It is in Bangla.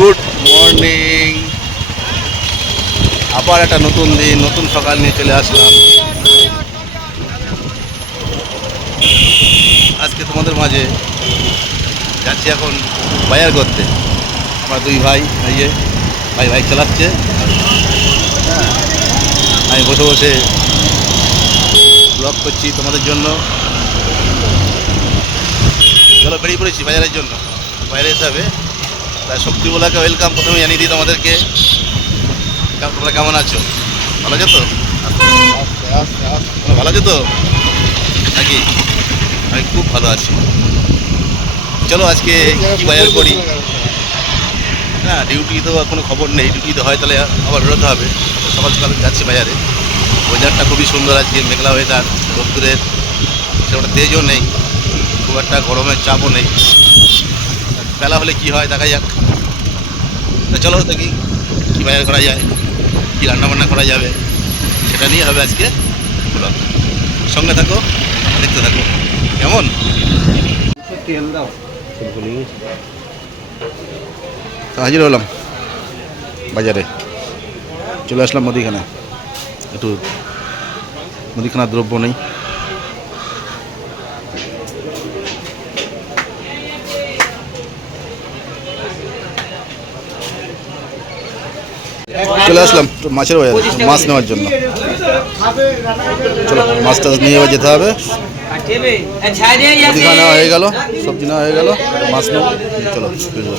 Good morning. আবার একটা নতুন দিন, নতুন সকাল নিয়ে চলে আসলাম আজকে তোমাদের মাঝে। যাচ্ছি এখন বাজার করতে। আমরা দুই ভাই, এই যে ভাই বাইক চালাচ্ছে, আমি বসে বসে ব্লগ করছি তোমাদের জন্য। চলো বেরিয়ে পড়েছি বাজারের জন্য, বাইরে যেতে হবে। তাই শক্তিবলাকে ওয়েলকাম প্রথমে জানিয়ে দিই তোমাদেরকে। তোমরা কেমন আছো? ভালো আছো তো? ভালো আছো তো নাকি? আমি খুব ভালো আছি। চলো আজকে কি বাজার করি। হ্যাঁ, ডিউটি তো কোনো খবর নেই, ডিউটি তো হয় তাহলে আবার বেরোতে হবে। সকাল সকাল যাচ্ছি বাজারে। ওয়েদারটা খুবই সুন্দর আজকে, মেঘলা ওয়েদার, রোদ্দুরের সেটা তেজও নেই, খুব একটা গরমের চাপও নেই। বেলা হলে কি হয় দেখা যাক। তা চলো দেখি কী বাজার করা যায়, কী রান্নাবান্না করা যাবে, সেটা নিয়ে হবে আজকে ব্লগ। সঙ্গে থাকো, দেখতে থাকো কেমন। হাজির হলাম বাজারে, চলে আসলাম মুদিখানা। একটু মুদিখানার দ্রব্য নেই। চলে আসলাম মাছের বাজার, মাছ নেওয়ার জন্য। চলো মাছ টাছ নিয়ে এবার যেতে হবে। মুদিখানা নেওয়া হয়ে গেল, সবজি নেওয়া হয়ে গেল, মাছ নেব। চলো বুঝবো।